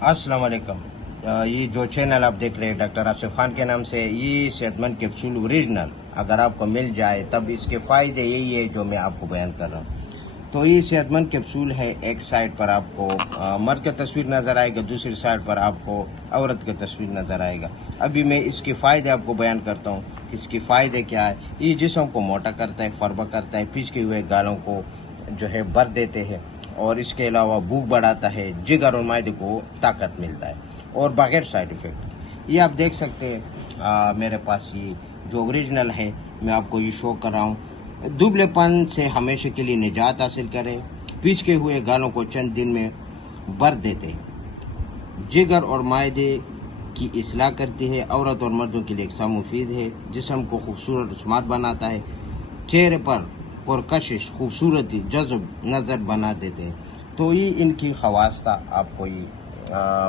अस्सलाम वालेकुम। ये जो चैनल आप देख रहे हैं डॉक्टर आसिफ खान के नाम से, ये सेहतमंद कैप्सूल ओरिजिनल अगर आपको मिल जाए तब इसके फ़ायदे यही है जो मैं आपको बयान कर रहा हूँ। तो ये सेहतमंद कैप्सूल है। एक साइड पर आपको मर्द की तस्वीर नज़र आएगा, दूसरी साइड पर आपको औरत की तस्वीर नज़र आएगा। अभी मैं इसके फ़ायदे आपको बयान करता हूँ। इसके फ़ायदे क्या है? ये जिस्म को मोटा करता है, फरबा करता है, पिचके हुए गालों को जो है भर देते हैं, और इसके अलावा भूख बढ़ाता है, जिगर और मादे को ताकत मिलता है, और बगैर साइड इफ़ेक्ट। ये आप देख सकते हैं मेरे पास ये जो ओरिजिनल है, मैं आपको ये शो कर रहा हूँ। दुबलेपन से हमेशा के लिए निजात हासिल करें, पिचके हुए गालों को चंद दिन में भर देते, जिगर और मादे की इस्लाह करती है, औरत और मर्दों के लिए एक मुफीद है, जिस्म को खूबसूरत और स्मार्ट बनाता है, चेहरे पर पुरकशिश खूबसूरती जज्ब नज़र बना देते हैं। तो ये इनकी खवास था, आपको ये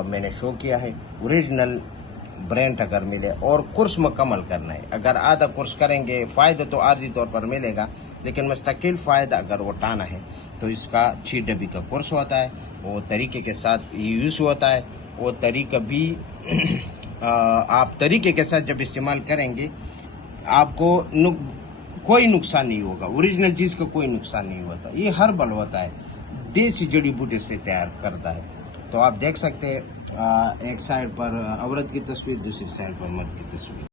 मैंने शो किया है। ओरिजिनल ब्रांड अगर मिले और कोर्स मुकम्मल करना है, अगर आधा कोर्स करेंगे फ़ायदा तो आधी तौर पर मिलेगा, लेकिन मुस्तकिल फ़ायदा अगर उठाना है तो इसका 6 डबी का कोर्स होता है, वो तरीके के साथ यूज़ होता है। वो तरीका भी आप तरीके के साथ जब इस्तेमाल करेंगे आपको कोई नुकसान नहीं होगा। ओरिजिनल चीज़ का कोई नुकसान नहीं होता। ये हर्बल होता है, देसी जड़ी बूटी से तैयार करता है। तो आप देख सकते हैं एक साइड पर औरत की तस्वीर, दूसरी साइड पर मर्द की तस्वीर।